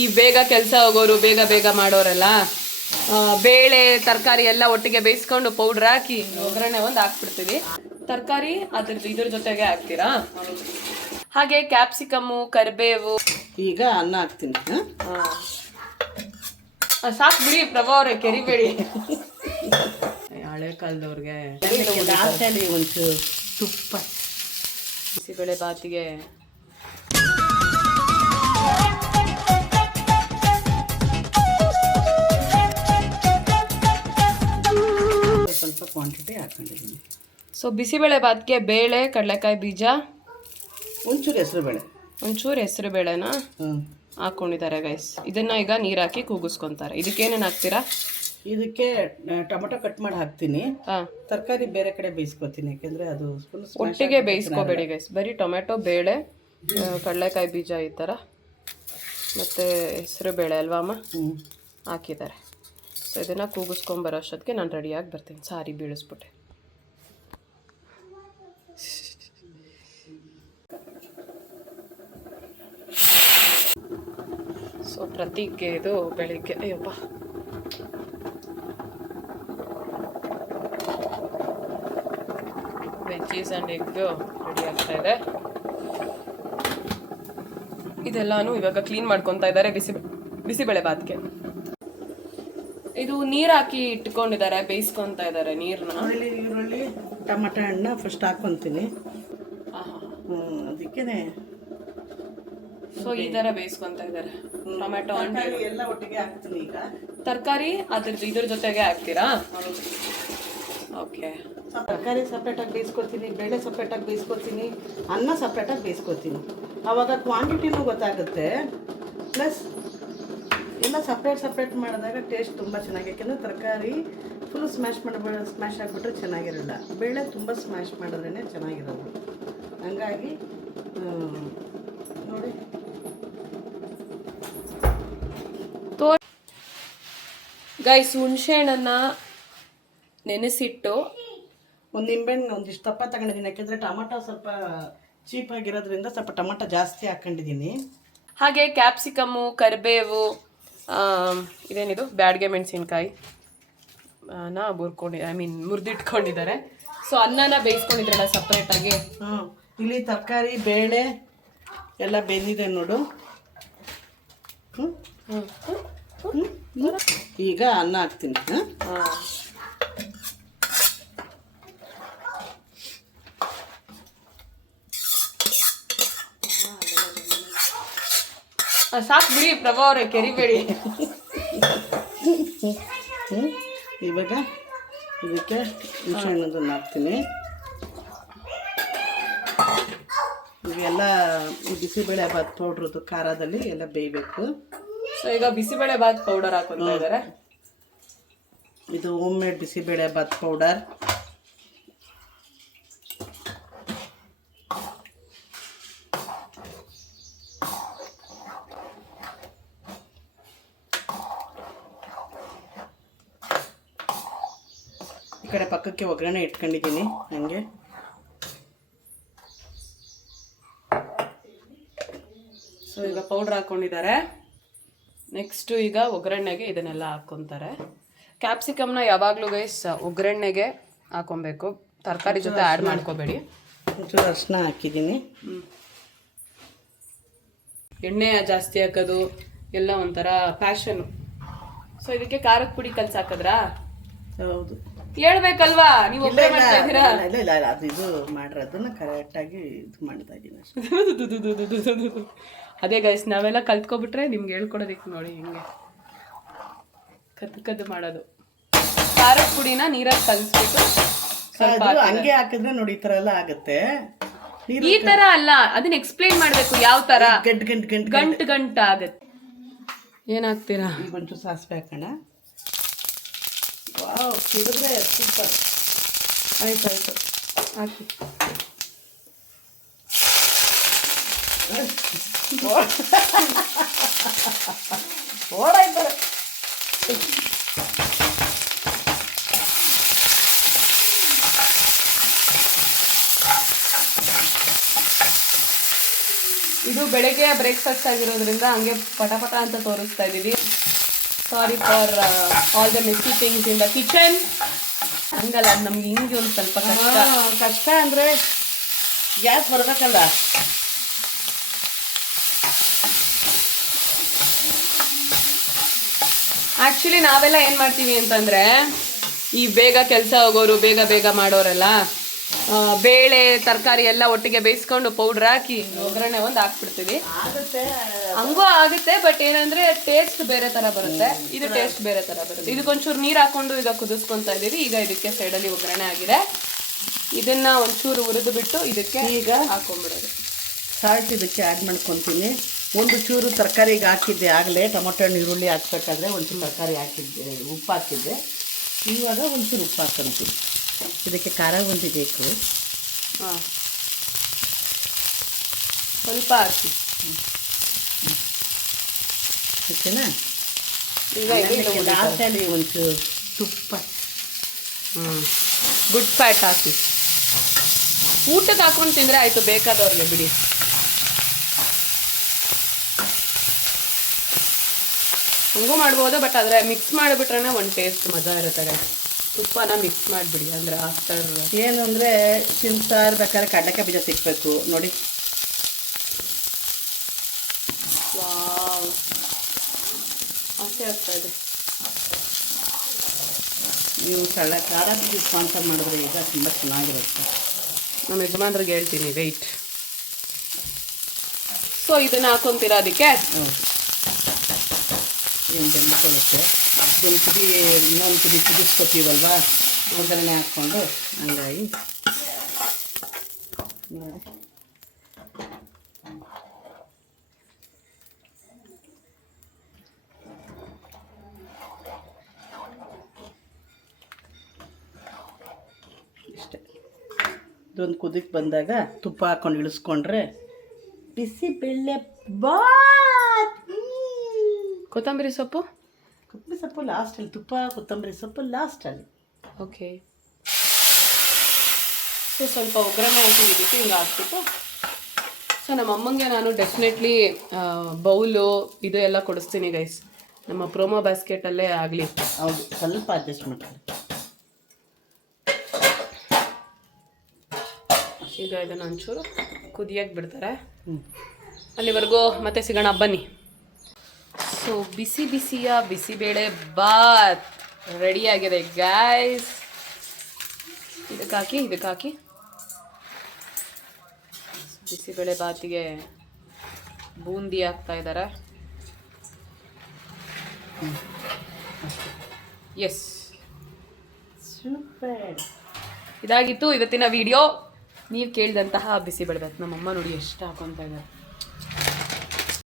ಈ ಬೇಗ ಕೆಲಸ ಹೋಗೋರು ಬೇಗ ಬೇಗ ಮಾಡೋರೆಲ್ಲ ಬೇಳೆ ತರಕಾರಿ ಎಲ್ಲ ಒಟ್ಟಿಗೆ ಬೇಯಿಸ್ಕೊಂಡು ಪೌಡ್ರ್ ಹಾಕಿ ಒಗ್ಗರಣೆ ಒಂದು ಹಾಕ್ಬಿಡ್ತೀವಿ. ತರಕಾರಿ ಇದ್ರ ಜೊತೆಗೆ ಹಾಕ್ತೀರಾ? ಹಾಗೆ ಕ್ಯಾಪ್ಸಿಕಮ್ಮು, ಕರಿಬೇವು. ಈಗ ಅನ್ನ ಹಾಕ್ತೀನಿ. ಸಾಕು ಬಿಡಿ ಪ್ರಭಾ ಅವ್ರೆ, ಕೆರಿಬೇಡಿ. ಹಳೆ ಕಾಲದವ್ರಿಗೆ ಒಂಚೂರು ತುಪ್ಪ. ಬಿಸಿಬೇಳೆ ಬಾತಿಗೆ ಸ್ವಲ್ಪ ಕ್ವಾಂಟಿಟಿ ಹಾಕೊಂಡಿದ್ದೀನಿ. ಸೊ ಬಿಸಿಬೇಳೆ ಬಾತ್ಗೆ ಬೇಳೆ, ಕಡಲೆಕಾಯಿ ಬೀಜ, ಒಂಚೂರು ಹೆಸರು ಬೇಳೆನ ಹಾಕೊಂಡಿದ್ದಾರೆ ಗೈಸ್. ಇದನ್ನ ಈಗ ನೀರ್ ಹಾಕಿ ಕೂಗಿಸ್ಕೊಂತಾರೆ. ಇದಕ್ಕೇನೇನು ಹಾಕ್ತೀರಾ? ಇದಕ್ಕೆ ಟೊಮೆಟೊ ಕಟ್ ಮಾಡಿ ಹಾಕ್ತೀನಿ. ತರಕಾರಿ ಬೇರೆ ಕಡೆ ಬೇಯಿಸ್ಕೊತೀನಿ, ಯಾಕೆಂದ್ರೆ ಅದು ಒಟ್ಟಿಗೆ ಬೇಯಿಸ್ಕೋಬೇಡಿ ಗೈಸ್. ಬರೀ ಟೊಮೆಟೊ, ಬೇಳೆ, ಕಡಲೆಕಾಯಿ ಬೀಜ ಈ ಥರ ಮತ್ತೆ ಹೆಸರು ಬೇಳೆ ಅಲ್ವಾ ಅಮ್ಮ ಹಾಕಿದ್ದಾರೆ. ಸೊ ಇದನ್ನು ಕೂಗಿಸ್ಕೊಂಬರೋ ಅಷ್ಟೊತ್ತಿಗೆ ನಾನು ರೆಡಿಯಾಗಿ ಬರ್ತೀನಿ. ಸಾರಿ ಬೀಳಿಸ್ಬಿಟ್ಟೆ. ಸೊ ಪ್ರತಿಗೆ ಇದು ಬೆಳಿಗ್ಗೆ Ayyappa veggies and egg ready ಆಗ್ತಾ ಇದೆ. ಇದೆಲ್ಲಾನು ಇವಾಗ ಕ್ಲೀನ್ ಮಾಡ್ಕೊತಾ ಇದ್ದಾರೆ ಬಿಸಿಬೇಳೆ ಬಾತ್ಗೆ. ಇದು ನೀರು ಹಾಕಿ ಇಟ್ಕೊಂಡಿದ್ದಾರೆ, ಬೇಯಿಸ್ಕೊತಾ ಇದ್ದಾರೆ ನೀರನ್ನ. ಈರುಳ್ಳಿ ಟೊಮೆಟೊ ಹಣ್ಣು ಫಸ್ಟ್ ಹಾಕ್ಕೊಂತೀನಿ. ಅದಕ್ಕೇನೆ ಸೊ ಈ ಥರ ಬೇಯಿಸ್ಕೊತಾ ಇದ್ದಾರೆ. ಟೊಮೆಟೊ ಹಣ್ಣು ಎಲ್ಲ ಒಟ್ಟಿಗೆ ಹಾಕ್ತೀನಿ. ಈಗ ತರಕಾರಿ ಇದ್ರ ಜೊತೆಗೆ ಹಾಕ್ತೀರಾ? ಓಕೆ. ತರಕಾರಿ ಸಪ್ರೇಟಾಗಿ ಬೇಯಿಸ್ಕೊತೀನಿ, ಬೇಳೆ ಸಪ್ರೇಟಾಗಿ ಬೇಯಿಸ್ಕೊತೀನಿ, ಅನ್ನ ಸಪ್ರೇಟಾಗಿ ಬೇಯಿಸ್ಕೊತೀನಿ. ಆವಾಗ ಕ್ವಾಂಟಿಟಿನೂ ಗೊತ್ತಾಗುತ್ತೆ. ಪ್ಲಸ್ ಎಲ್ಲ ಸಪ್ರೇಟ್ ಮಾಡಿದಾಗ ಟೇಸ್ಟ್ ತುಂಬ ಚೆನ್ನಾಗಿ. ಯಾಕೆಂದರೆ ತರಕಾರಿ ಫುಲ್ ಸ್ಮ್ಯಾಶ್ ಆಗಿಬಿಟ್ರೆ ಚೆನ್ನಾಗಿರಲ್ಲ. ಬೇಳೆ ತುಂಬ ಸ್ಮ್ಯಾಶ್ ಮಾಡಿದ್ರೇ ಚೆನ್ನಾಗಿರೋದು. ಹಂಗಾಗಿ ನೋಡಿ ಗೈಸ್, ಹುಣಸೆಹಣ್ಣನ್ನು ನೆನೆಸಿಟ್ಟು ಒಂದು ನಿಂಬೆಹಣ್ಣು ಒಂದಿಷ್ಟು ದಪ್ಪ ತಗೊಂಡಿದ್ದೀನಿ. ಯಾಕೆಂದರೆ ಟೊಮೆಟೊ ಸ್ವಲ್ಪ ಚೀಪಾಗಿರೋದ್ರಿಂದ ಸ್ವಲ್ಪ ಟೊಮೆಟೊ ಜಾಸ್ತಿ ಹಾಕ್ಕೊಂಡಿದ್ದೀನಿ. ಹಾಗೆ ಕ್ಯಾಪ್ಸಿಕಮ್ಮು, ಕರಿಬೇವು, ಇದೇನಿದು ಬ್ಯಾಡ್ಗೆ ಮೆಣಸಿನ್ಕಾಯಿ ಮುರಿದಿಟ್ಕೊಂಡಿದ್ದಾರೆ. ಸೊ ಅನ್ನನ ಬೇಯಿಸ್ಕೊಂಡಿದ್ರಲ್ಲ ಸಪ್ರೇಟಾಗಿ. ಇಲ್ಲಿ ತರಕಾರಿ ಬೇಳೆ ಎಲ್ಲ ಬೆಂದಿದೆ ನೋಡು. ಈಗ ಅನ್ನ ಹಾಕ್ತೀನಿ. ಸಾಕು ಬಿಡಿ ಪ್ರಭಾ ಅವ್ರೆ, ಕೆರಿಬೇಡಿ. ಇವಾಗ ಇದಕ್ಕೆ ಹುಣಸೆಹಣ್ಣನ್ನು ಹಾಕ್ತೀನಿ. ಇವೆಲ್ಲ ಬಿಸಿಬೇಳೆ ಬಾತ್ ಪೌಡ್ರದ್ದು ಖಾರದಲ್ಲಿ ಎಲ್ಲ ಬೇಯಬೇಕು. ಸೊ ಈಗ ಬಿಸಿಬೇಳೆ ಬಾತ್ ಪೌಡರ್ ಹಾಕ್ತಾ ಇದ್ದಾರೆ. ಇದು home made bisi bele bath powder. ಈ ಕಡೆ ಪಕ್ಕಕ್ಕೆ ಒಗ್ಗರಣೆ ಇಟ್ಕೊಂಡಿದ್ದೀನಿ. ಹಂಗೆ ಸೊ ಈಗ ಪೌಡ್ರ್ ಹಾಕ್ಕೊಂಡಿದ್ದಾರೆ. ನೆಕ್ಸ್ಟು ಈಗ ಒಗ್ಗರಣೆಗೆ ಇದನ್ನೆಲ್ಲ ಹಾಕ್ಕೊತಾರೆ. ಕ್ಯಾಪ್ಸಿಕಮ್ನ ಯಾವಾಗಲೂ ಗೈಸ್ ಒಗ್ಗರಣೆಗೆ ಹಾಕೊಬೇಕು, ತರಕಾರಿ ಜೊತೆ ಆ್ಯಡ್ ಮಾಡ್ಕೋಬೇಡಿ. ಒಂಚೂರು ಅರಿಶಿನ ಹಾಕಿದ್ದೀನಿ. ಎಣ್ಣೆ ಜಾಸ್ತಿ ಹಾಕೋದು ಎಲ್ಲ ಒಂಥರ ಪ್ಯಾಷನು. ಸೊ ಇದಕ್ಕೆ ಖಾರದ ಪುಡಿ ಕಲ್ಸಿ ಹಾಕಿದ್ರಾ? ಹೌದು, ಹೇಳ್ಬೇಕಲ್ವಾ, ನೀವು ಒಬ್ಬರೇ ಮಾಡ್ತಾ ಇದ್ದೀರಾ? ಇಲ್ಲ ಅದು ಇದು ಮಾಡಿರೋದನ್ನ ಕರೆಕ್ಟಾಗಿ ಇದು ಮಾಡ್ತಾ ಇದ್ದೀನಿ ಅಷ್ಟೇ. ಅದೇ ಗೈಸ್, ನಾವೆಲ್ಲ ಕಲ್ತ್ಕೊಬಿಟ್ರೆ ನಿಮ್ಗೆ ಹೇಳ್ಕೊಡೋದಕ್ಕೆ ನೋಡಿ ಹಿಂಗೆ ಕದ್ದು ಮಾಡೋದು. ಖಾರದ ಪುಡಿನ ನೀರಲ್ಲಿ ಕಲಿಸ್ಬಿಟ್ಟು ಹಂಗೆ ಹಾಕಿದ್ರೆ ನೋಡಿ ಈ ತರ ಎಲ್ಲ ಆಗುತ್ತೆ. ಈ ತರ ಅಲ್ಲ, ಅದನ್ನ ಎಕ್ಸ್ಪ್ಲೇನ್ ಮಾಡ್ಬೇಕು ಯಾವ ತರ. ಗಂಟು ಆಗತ್ತೆ. ಏನಾಗ್ತೀರಾ? ಈಗ ಒಂಚೂರು ಸಾಸಿವೆ ಹಾಕೋಣ. ವಾವ್, ಸಿಡಿದ್ರೆ ಸೂಪರ್. ಆಯ್ತು ಹಾಕಿ. ಓಡಾಯ್ತಾರೆ. ಇದು ಬೆಳಗ್ಗೆ ಬ್ರೇಕ್ಫಾಸ್ಟ್ ಆಗಿರೋದ್ರಿಂದ ಹಂಗೆ ಪಟ ಅಂತ ತೋರಿಸ್ತಾ ಇದ್ದೀವಿ. Sorry for all the messy things in the kitchen. ಹಂಗಲ್ಲ, ನಮ್ಗೆ ಹಿಂಗೆ ಒಂದು ಸ್ವಲ್ಪ ಕಷ್ಟ ಅಂದರೆ ಗ್ಯಾಸ್ ಬರಬೇಕಲ್ಲ. ಆ್ಯಕ್ಚುಲಿ ನಾವೆಲ್ಲ ಏನು ಮಾಡ್ತೀವಿ ಅಂತಂದರೆ, ಈ ಬೇಗ ಕೆಲಸ ಹೋಗೋರು, ಬೇಗ ಬೇಗ ಮಾಡೋರೆಲ್ಲ ಬೇಳೆ ತರಕಾರಿ ಎಲ್ಲ ಒಟ್ಟಿಗೆ ಬೇಯಿಸ್ಕೊಂಡು ಪೌಡ್ರ್ ಹಾಕಿ ಒಗ್ಗರಣೆ ಒಂದು ಹಾಕ್ಬಿಡ್ತೀವಿ. ಹಂಗೂ ಆಗುತ್ತೆ, ಬಟ್ ಏನಂದರೆ ಟೇಸ್ಟ್ ಬೇರೆ ಥರ ಬರುತ್ತೆ, ಇದು ಟೇಸ್ಟ್ ಬೇರೆ ಥರ ಬರುತ್ತೆ. ಇದಕ್ಕೊಂಚೂರು ನೀರು ಹಾಕ್ಕೊಂಡು ಈಗ ಕುದಿಸ್ಕೊತಾ ಇದ್ದೀವಿ. ಈಗ ಇದಕ್ಕೆ ಸೈಡಲ್ಲಿ ಒಗ್ಗರಣೆ ಆಗಿದೆ. ಇದನ್ನು ಒಂಚೂರು ಹುರಿದು ಬಿಟ್ಟು ಇದಕ್ಕೆ ಈಗ ಹಾಕೊಂಡ್ಬಿಡೋದು. ಸಾಲ್ಟ್ ಇದಕ್ಕೆ ಆ್ಯಡ್ ಮಾಡ್ಕೊತೀನಿ. ಒಂದು ಚೂರು ತರಕಾರಿಗೆ ಹಾಕಿದ್ದೆ ಆಗಲೇ, ಟೊಮೊಟೊ ಹಣ್ಣು ಈರುಳ್ಳಿ ಹಾಕ್ಬೇಕಾದ್ರೆ ಒಂಚೂರು ತರಕಾರಿ ಹಾಕಿದ್ದೆ, ಉಪ್ಪು ಹಾಕಿದ್ದೆ. ಇವಾಗ ಒಂಚೂರು ಉಪ್ಪು ಹಾಕ್ಕೊಂತೀನಿ. ಇದಕ್ಕೆ ಖಾರ ಒಂದು ಬೇಕು. ಹಾಂ, ಸ್ವಲ್ಪ ಹಾಕಿ. ಓಕೆನಾ? ಈಗ ಲಾಸ್ಟಲ್ಲಿ ಒಂಚೂರು ತುಪ್ಪ, ಗುಡ್ ಫ್ಯಾಟ್ ಹಾಕಿ. ಊಟಕ್ಕೆ ಹಾಕೊಂಡು ತಿಂದರೆ ಆಯಿತು, ಬೇಕಾದವ್ರಿಗೆ ಬಿಡಿ. ಹಂಗೂ ಮಾಡ್ಬೋದು, ಬಟ್ ಆದರೆ ಮಿಕ್ಸ್ ಮಾಡಿಬಿಟ್ರೆ ಒಂದು ಟೇಸ್ಟ್ ಮಜಾ ಇರುತ್ತೆ. ತುಪ್ಪನ ಮಿಕ್ಸ್ ಮಾಡಿಬಿಡಿ, ಅಂದರೆ ಆಫ್ಟರ್ ಏನು ಅಂದರೆ ತಿನ್ತಾ ಇರ್ಬೇಕಾದ್ರೆ ಕಡಲೆಕಾಯಿ ಬೀಜ ಸಿಕ್ಕಬೇಕು ನೋಡಿ. ವಾವ್, ಆಸೆ ಆಗ್ತಾ ಇದೆ. ನೀವು ಖಾರ ಬೀಜ ಸ್ಪಾನ್ಸರ್ ಮಾಡಿದ್ರೆ ಈಗ ತುಂಬ ಚೆನ್ನಾಗಿರುತ್ತೆ. ನಮ್ಮ ಯಜಮಾನ್ರಿಗೆ ಹೇಳ್ತೀನಿ, ವೆಯ್ಟ್. ಸೊ ಇದನ್ನು ಹಾಕೊತೀರಾ ಅದಕ್ಕೆ? ಏನು ಬೆಂದ್ಕೊಳ್ಳುತ್ತೆ. ಒಂದು ಕುದಿ, ಇನ್ನೊಂದು ಕುದಿ ಕುದಿಸ್ಕೊತೀವಲ್ವ, ಒಗ್ಗರಣೆ ಹಾಕ್ಕೊಂಡು. ಹಂಗಾಗಿ ಇಷ್ಟೇ. ಇದೊಂದು ಕುದಿಗೆ ಬಂದಾಗ ತುಪ್ಪ ಹಾಕ್ಕೊಂಡು ಇಳಿಸ್ಕೊಂಡ್ರೆ ಬಿಸಿಬೇಳೆ ಬಾತ್. ಕೊತ್ತಂಬರಿ ಸೊಪ್ಪು ಲಾಸ್ಟಲ್ಲಿ, ತುಪ್ಪ ಕೊತ್ತಂಬರಿ ಸೊಪ್ಪು ಲಾಸ್ಟಲ್ಲಿ. ಓಕೆ. ಸೊ ಸ್ವಲ್ಪ ಒಗ್ಗರಣೆ ಹಾಕಿ ಇದಕ್ಕೆ ಹಿಂಗೆ ಹಾಕ್ಬಿಟ್ಟು, ಸೊ ನಮ್ಮ ಅಮ್ಮಂಗೆ ನಾನು ಡೆಫಿನೆಟ್ಲಿ ಬೌಲು ಇದು ಎಲ್ಲ ಕೊಡಿಸ್ತೀನಿ ಗೈಸ್, ನಮ್ಮ ಪ್ರೋಮೋ ಬಾಸ್ಕೆಟಲ್ಲೇ ಆಗಲಿ. ಹೌದು, ಸ್ವಲ್ಪ ಅಡ್ಜಸ್ಟ್ ಮಾಡ್ತೀನಿ. ಈಗ ಇದನ್ನು ಒಂಚೂರು ಕುದಿಯಕ್ಕೆ ಬಿಡ್ತಾರೆ. ಅಲ್ಲಿವರೆಗೂ ಮತ್ತೆ ಸಿಗೋಣ ಬನ್ನಿ. ಸೊ ಬಿಸಿ ಬಿಸಿಯ ಬಿಸಿಬೇಳೆ ಬಾತ್ ರೆಡಿಯಾಗಿದೆ ಗಾಯ್ಸ್. ಇದಕ್ಕೆ ಹಾಕಿ ಬಿಸಿಬೇಳೆ ಬಾತಿಗೆ ಬೂಂದಿ ಹಾಕ್ತಾ ಇದ್ದಾರೆ. Yes, super. ಇದಾಗಿತ್ತು ಇವತ್ತಿನ ವಿಡಿಯೋ. ನೀವು ಕೇಳಿದಂತಹ ಬಿಸಿಬೇಳೆ ಬಾತ್. ನಮ್ಮಮ್ಮ ನೋಡಿ ಎಷ್ಟು ಹಾಕೊತಾ ಇದ್ದಾರೆ.